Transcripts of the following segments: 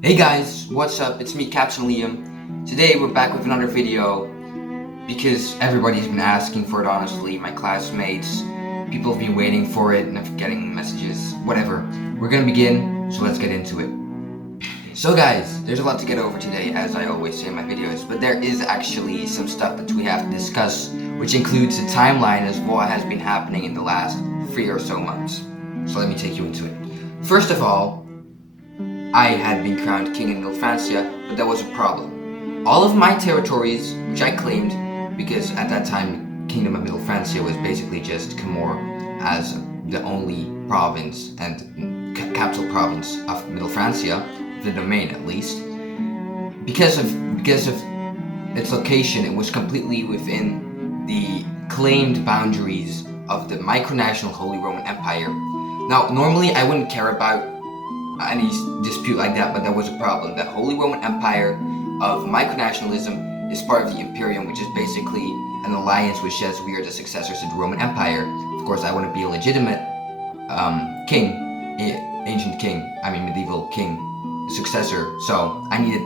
Hey guys, what's up? It's me, Captain Liam. Today we're back with another video because everybody's been asking for it, honestly. My classmates, people have been waiting for it and I'm getting messages, whatever. We're gonna begin, so let's get into it. So guys, there's a lot to get over today, as I always say in my videos, but there is actually some stuff that we have to discuss, which includes the timeline of what has been happening in the last 3 or so months. So let me take you into it. First of all, I had been crowned king in Middle Francia, but there was a problem. All of my territories, which I claimed, because at that time Kingdom of Middle Francia was basically just Camor as the only province and capital province of Middle Francia, the domain at least. Because of its location, it was completely within the claimed boundaries of the Micronational Holy Roman Empire. Now, normally I wouldn't care about any dispute like that, but there was a problem. The Holy Roman Empire of Micronationalism is part of the Imperium, which is basically an alliance which says we are the successors to the Roman Empire. Of course, I want to be a legitimate king, medieval king, successor, so I needed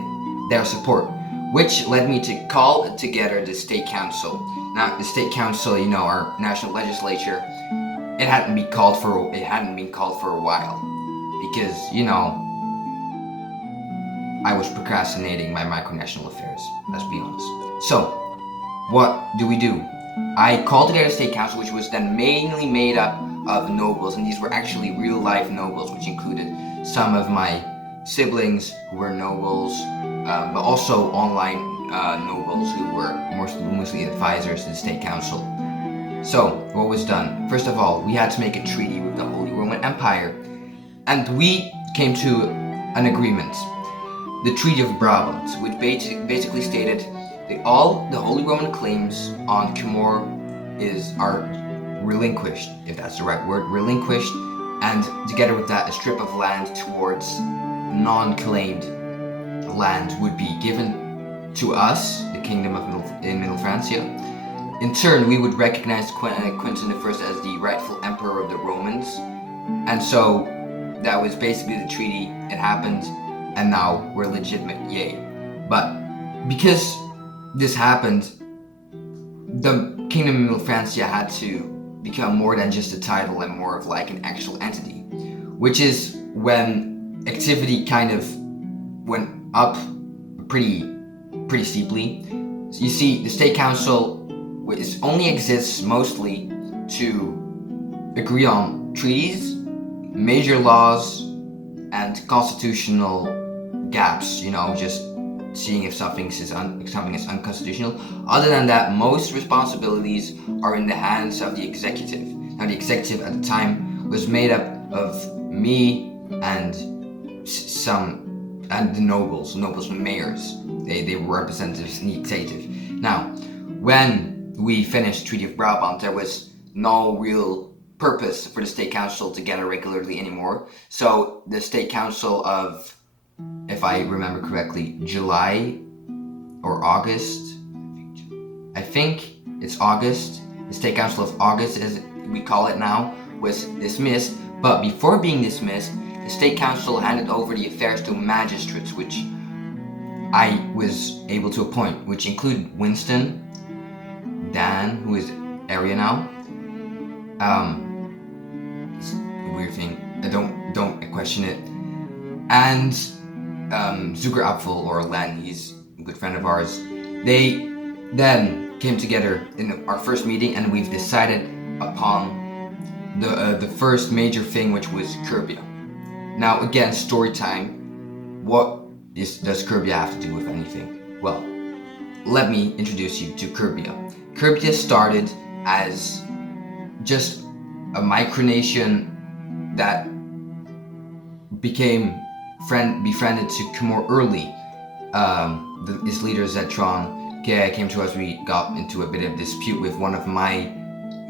their support, which led me to call together the State Council. Now, the State Council, our national legislature, it hadn't been called for a while. Because, I was procrastinating my micronational affairs, let's be honest. So, what do? I called together a state council, which was then mainly made up of nobles, and these were actually real-life nobles, which included some of my siblings who were nobles, but also online nobles who were mostly advisors to the state council. So, what was done? First of all, we had to make a treaty with the Holy Roman Empire, and we came to an agreement, the Treaty of Brabant, which basically stated that all the Holy Roman claims on Camor are relinquished, if that's the right word, relinquished, and together with that, a strip of land towards non-claimed land would be given to us, the Kingdom of Middle Francia. In turn, we would recognize Quentin I as the rightful emperor of the Romans, and so that was basically the treaty. It happened, and now we're legitimate, yay. But because this happened, the Kingdom of Middle Francia had to become more than just a title and more of like an actual entity, which is when activity kind of went up pretty steeply. So you see, the State Council only exists mostly to agree on treaties, major laws, and constitutional gaps, just seeing if something is unconstitutional. Other than that, most responsibilities are in the hands of the executive. Now, the executive at the time was made up of me and the nobles and mayors. They were representatives in the executive. Now, when we finished Treaty of Brabant, there was no real purpose for the State Council to gather regularly anymore. So the State Council of, if I remember correctly, July or August, I think it's August, the State Council of August, as we call it now, was dismissed. But before being dismissed, the State Council handed over the affairs to magistrates, which I was able to appoint, which included Winston, Dan, who is area now, it's a weird thing, don't question it, and Zuger Apfel, or Len, he's a good friend of ours. They then came together in our first meeting, and we've decided upon the first major thing, which was Curbia. Now again, story time. What does Curbia have to do with anything? Well, let me introduce you to Curbia. Curbia started as just a micronation that became befriended to Camor early. Its leader Zetron came to us. We got into a bit of dispute with one of my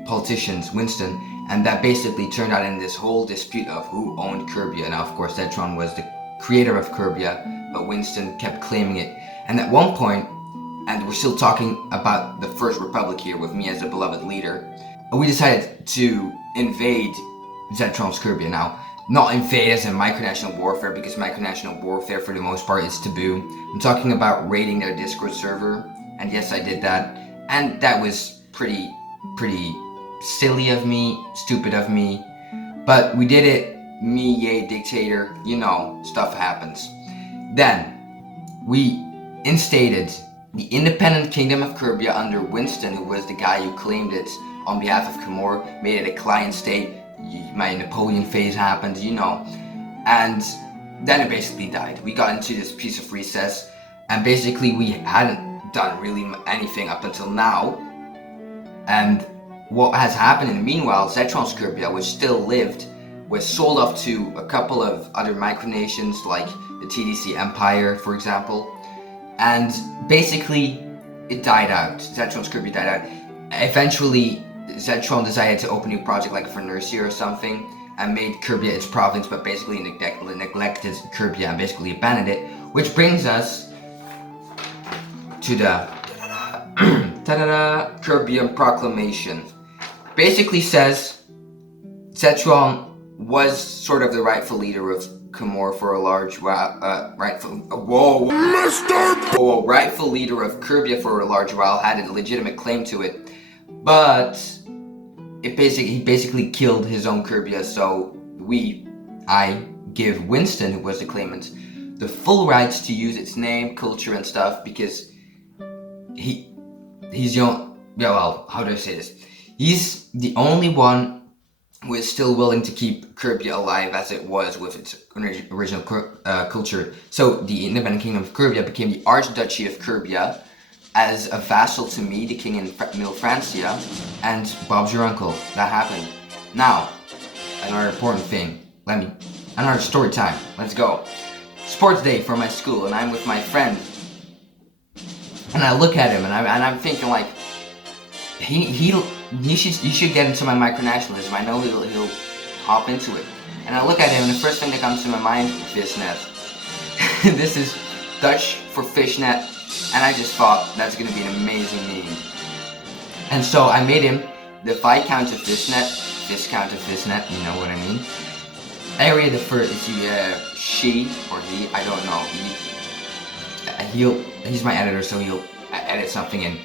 politicians, Winston, and that basically turned out in this whole dispute of who owned Curbia. Now, of course, Zetron was the creator of Curbia, but Winston kept claiming it. And at one point, and we're still talking about the First Republic here with me as a beloved leader, we decided to invade Zetron's Curbia. Now, not invade as in micronational warfare, because micronational warfare for the most part is taboo. I'm talking about raiding their Discord server, and yes, I did that, and that was pretty silly of me, stupid of me, but we did it. Me, yay, dictator, you know, stuff happens. Then, we instated the independent Kingdom of Curbia under Winston, who was the guy who claimed it on behalf of Camor, made it a client state. My Napoleon phase happened, you know, and then it basically died. We got into this piece of recess, and basically we hadn't done really anything up until now, and what has happened in the meanwhile, Zetron's Curbia, which still lived, was sold off to a couple of other micronations like the TDC Empire, for example, and basically it died out. Zetron's Curbia died out. Eventually, Zetron decided to open a new project like for Nursia or something, and made Curbia its province, but basically neglected Curbia and basically abandoned it, which brings us to the Curbian Proclamation. Basically says Zetron was sort of the rightful leader of Camor for a large while. Rightful leader of Curbia for a large while, had a legitimate claim to it, but he basically killed his own Curbia. So I give Winston, who was the claimant, the full rights to use its name, culture, and stuff, because he's young. Yeah, well, how do I say this? He's the only one who is still willing to keep Curbia alive as it was with its original culture. So the independent Kingdom of Curbia became the Archduchy of Curbia as a vassal to me, the king in Middle Francia, and Bob's your uncle. That happened. Now, another important thing. Another story time. Let's go. Sports day for my school, and I'm with my friend. And I look at him, and I'm thinking like, you should get into my micronationalism. I know he'll hop into it. And I look at him, and the first thing that comes to my mind, fishnet. This is Dutch for fishnet, and I just thought that's gonna be an amazing name. And so I made him the Viscount of Fishnet, Viscount of Fishnet, you know what I mean. Area the first is she or he, I don't know. He's my editor, so he'll edit something in.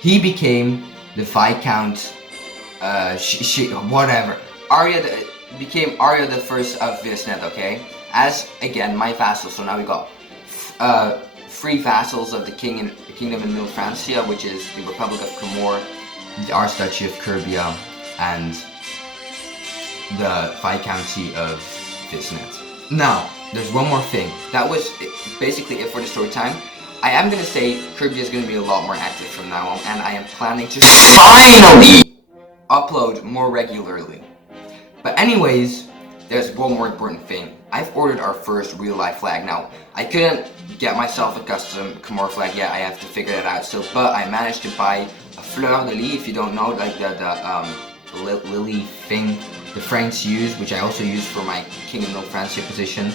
He became the Viscount, whatever. Became Arya the First of Visnet, okay? As, again, my vassal. So now we got 3 vassals of the Kingdom in Middle Francia, which is the Republic of Camor, the Archduchy of Curbia, and the Viscounty of Visnet. Now, there's one more thing. That was basically it for the story time. I am going to say Curbia is going to be a lot more active from now on, and I am planning to finally upload more regularly. But anyways, there's one more important thing. I've ordered our first real-life flag. Now, I couldn't get myself a custom Camor flag yet. I have to figure that out still, but I managed to buy a fleur de lis, if you don't know, like the lily thing the Franks use, which I also use for my King of Middle Francia position,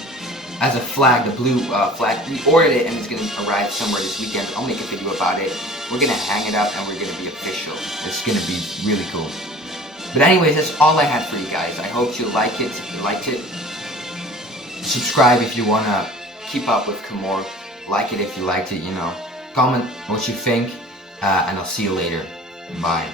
as a flag, the blue flag. We ordered it and it's going to arrive somewhere this weekend. I'll make a video about it. We're going to hang it up and we're going to be official. It's going to be really cool. But anyways, that's all I had for you guys. I hope you like it. If you liked it, subscribe if you want to keep up with Camor. Like it if you liked it, you know. Comment what you think, and I'll see you later. Bye.